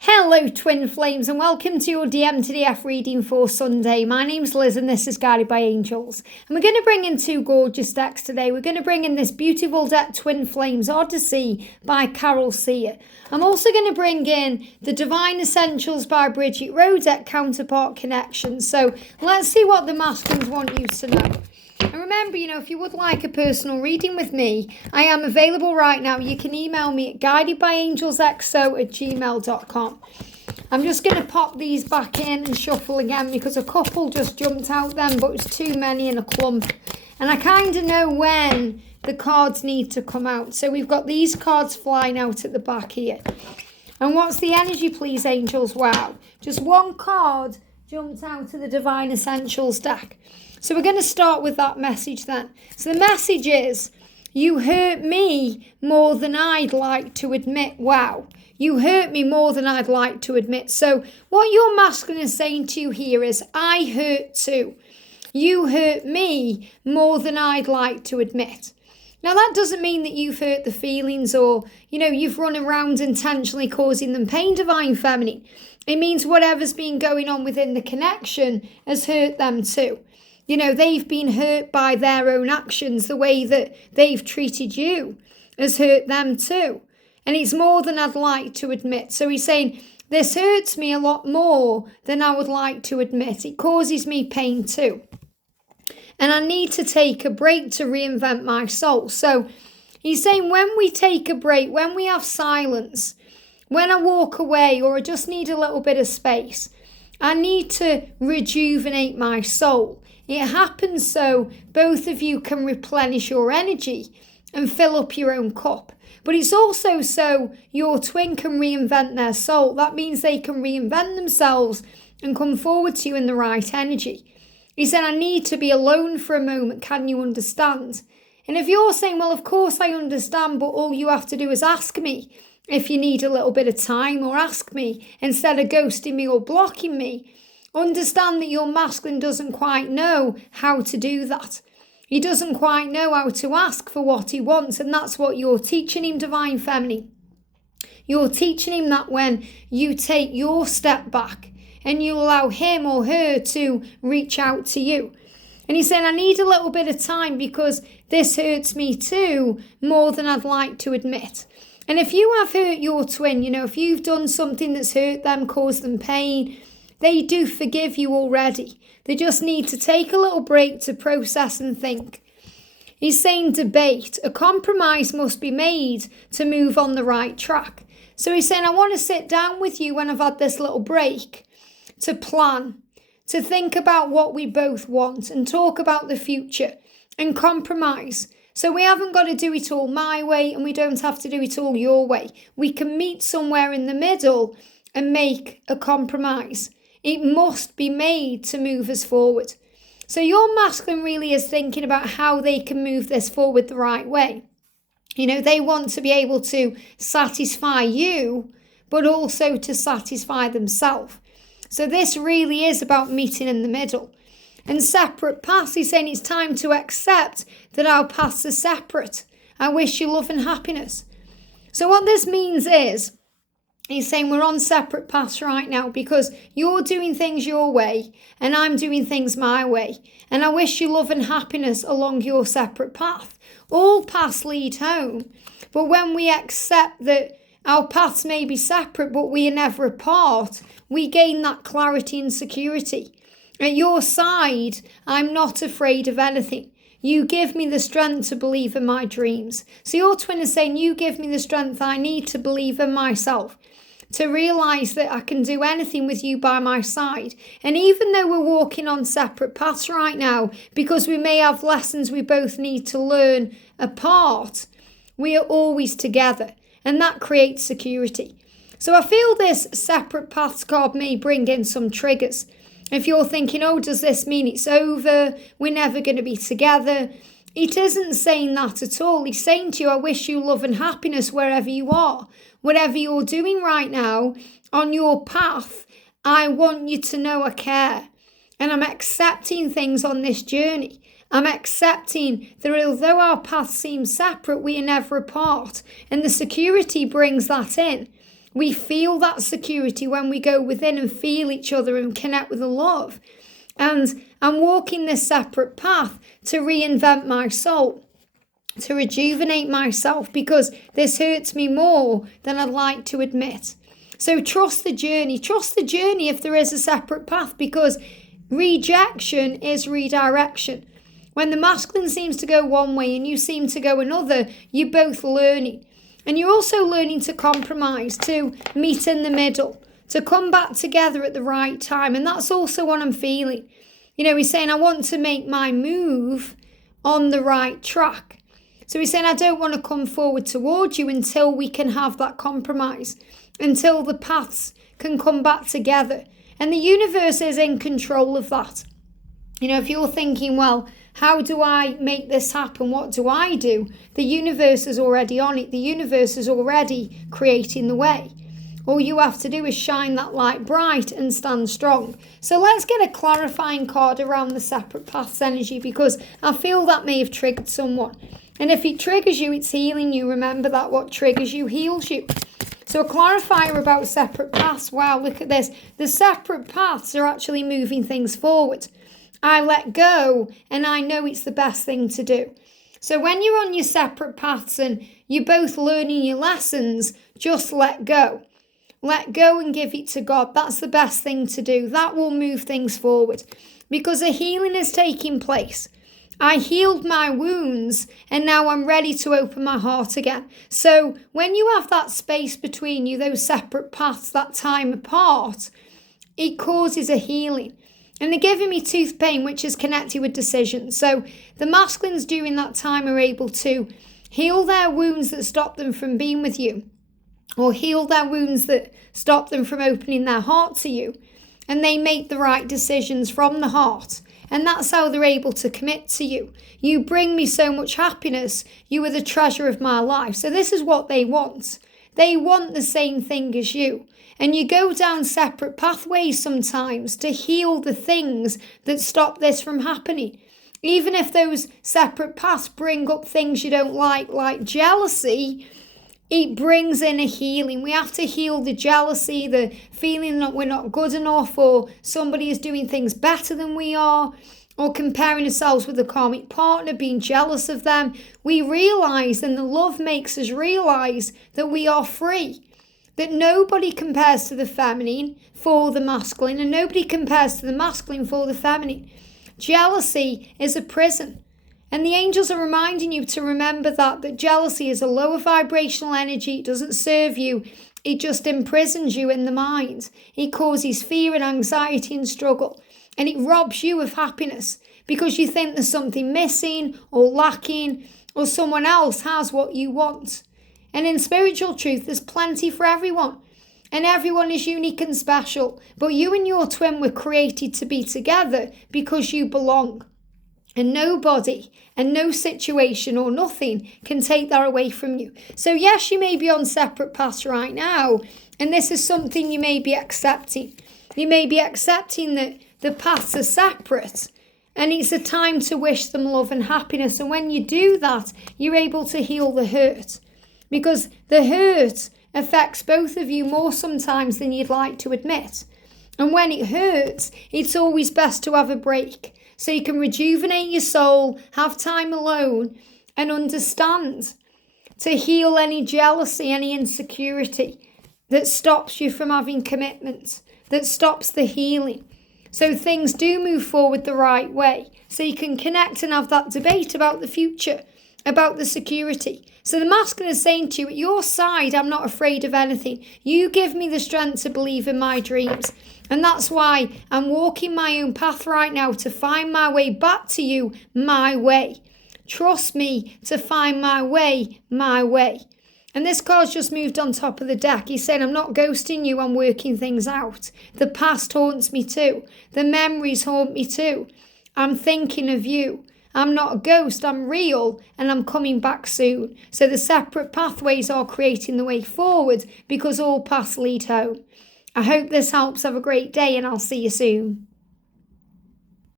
Hello Twin Flames and welcome to your DM to DF reading for Sunday. My name's Liz and this is Guided by Angels. And we're going to bring in two gorgeous decks today. We're going to bring in this beautiful deck Twin Flames Odyssey by Carole. I'm also going to bring in the Divine Essentials by Bridget deck Counterpart Connection. So let's see what the masculines want you to know. And remember, if you would like a personal reading with me, I am available right now. You can email me at guidedbyangelsxo@gmail.com. I'm just going to pop these back in and shuffle again because a couple just jumped out then, but it's too many in a clump. And I kind of know when the cards need to come out. So we've got these cards flying out at the back here. And what's the energy, please, angels? Wow. Just one card jumped out of the Divine Essentials deck. So we're going to start with that message then. So the message is, you hurt me more than I'd like to admit. Wow. You hurt me more than I'd like to admit. So what your masculine is saying to you here is, I hurt too. You hurt me more than I'd like to admit. Now that doesn't mean that you've hurt the feelings or, you've run around intentionally causing them pain, Divine Feminine. It means whatever's been going on within the connection has hurt them too. They've been hurt by their own actions. The way that they've treated you has hurt them too. And it's more than I'd like to admit. So he's saying, this hurts me a lot more than I would like to admit. It causes me pain too. And I need to take a break to reinvent my soul. So he's saying when we take a break, when we have silence, when I walk away or I just need a little bit of space, I need to rejuvenate my soul. It happens so both of you can replenish your energy and fill up your own cup. But it's also so your twin can reinvent their soul. That means they can reinvent themselves and come forward to you in the right energy. He said, I need to be alone for a moment. Can you understand? And if you're saying, well, of course I understand, but all you have to do is ask me if you need a little bit of time, or ask me instead of ghosting me or blocking me. Understand that your masculine doesn't quite know how to do that. He doesn't quite know how to ask for what he wants, and that's what you're teaching him, Divine Feminine. You're teaching him that when you take your step back and you allow him or her to reach out to you. And he's saying, I need a little bit of time because this hurts me too, more than I'd like to admit. And if you have hurt your twin, if you've done something that's hurt them, caused them pain, they do forgive you already. They just need to take a little break to process and think. He's saying debate. A compromise must be made to move on the right track. So he's saying, I want to sit down with you when I've had this little break to plan, to think about what we both want and talk about the future and compromise. So we haven't got to do it all my way and we don't have to do it all your way. We can meet somewhere in the middle and make a compromise. It must be made to move us forward. So your masculine really is thinking about how they can move this forward the right way. They want to be able to satisfy you, but also to satisfy themselves. So this really is about meeting in the middle. And separate paths, he's saying it's time to accept that our paths are separate. I wish you love and happiness. So what this means is, he's saying we're on separate paths right now because you're doing things your way and I'm doing things my way. And I wish you love and happiness along your separate path. All paths lead home. But when we accept that our paths may be separate, but we are never apart, we gain that clarity and security. At your side, I'm not afraid of anything. You give me the strength to believe in my dreams. So your twin is saying, you give me the strength I need to believe in myself, to realise that I can do anything with you by my side. And even though we're walking on separate paths right now, because we may have lessons we both need to learn apart, we are always together. And that creates security. So I feel this separate paths card may bring in some triggers. If you're thinking, oh, does this mean it's over? We're never going to be together. It isn't saying that at all. He's saying to you, I wish you love and happiness wherever you are. Whatever you're doing right now on your path, I want you to know I care. And I'm accepting things on this journey. I'm accepting that although our paths seem separate, we are never apart. And the security brings that in. We feel that security when we go within and feel each other and connect with the love. And I'm walking this separate path to reinvent my soul, to rejuvenate myself, because this hurts me more than I'd like to admit. So trust the journey. Trust the journey if there is a separate path, because rejection is redirection. When the masculine seems to go one way and you seem to go another, you're both learning. And you're also learning to compromise, to meet in the middle, to come back together at the right time. And that's also what I'm feeling. You know, he's saying, I want to make my move on the right track. So he's saying, I don't want to come forward towards you until we can have that compromise, until the paths can come back together. And the universe is in control of that. You know, if you're thinking, well, how do I make this happen? What do I do? The universe is already on it. The universe is already creating the way. All you have to do is shine that light bright and stand strong. So let's get a clarifying card around the separate paths energy, because I feel that may have triggered someone. And if it triggers you, it's healing you. Remember that what triggers you heals you. So a clarifier about separate paths. Wow, look at this. The separate paths are actually moving things forward. I let go and I know it's the best thing to do. So when you're on your separate paths and you're both learning your lessons, just let go. Let go and give it to God. That's the best thing to do. That will move things forward, because a healing is taking place. I healed my wounds and now I'm ready to open my heart again. So when you have that space between you, those separate paths, that time apart, it causes a healing. And they're giving me tooth pain, which is connected with decisions. So the masculines during that time are able to heal their wounds that stop them from being with you, or heal their wounds that stop them from opening their heart to you. And they make the right decisions from the heart. And that's how they're able to commit to you. You bring me so much happiness. You are the treasure of my life. So this is what they want. They want the same thing as you. And you go down separate pathways sometimes to heal the things that stop this from happening. Even if those separate paths bring up things you don't like jealousy, it brings in a healing. We have to heal the jealousy, the feeling that we're not good enough, or somebody is doing things better than we are, or comparing ourselves with a karmic partner, being jealous of them. We realise, and the love makes us realise, that we are free. That nobody compares to the feminine for the masculine, and nobody compares to the masculine for the feminine. Jealousy is a prison. And the angels are reminding you to remember that jealousy is a lower vibrational energy. It doesn't serve you. It just imprisons you in the mind. It causes fear and anxiety and struggle. And it robs you of happiness because you think there's something missing or lacking, or someone else has what you want. And in spiritual truth, there's plenty for everyone. And everyone is unique and special. But you and your twin were created to be together because you belong. And nobody and no situation or nothing can take that away from you. So yes, you may be on separate paths right now. And this is something you may be accepting. You may be accepting that the paths are separate. And it's a time to wish them love and happiness. And when you do that, you're able to heal the hurt. Because the hurt affects both of you more sometimes than you'd like to admit. And when it hurts, it's always best to have a break. So you can rejuvenate your soul, have time alone, and understand. To heal any jealousy, any insecurity that stops you from having commitment, that stops the healing. So things do move forward the right way. So you can connect and have that debate about the future, about the security. So the masculine is saying to you, at your side, I'm not afraid of anything. You give me the strength to believe in my dreams. And that's why I'm walking my own path right now to find my way back to you, my way. Trust me to find my way, my way. And this card's just moved on top of the deck. He's saying, I'm not ghosting you, I'm working things out. The past haunts me too. The memories haunt me too. I'm thinking of you. I'm not a ghost, I'm real, and I'm coming back soon. So the separate pathways are creating the way forward because all paths lead home. I hope this helps. Have a great day and I'll see you soon.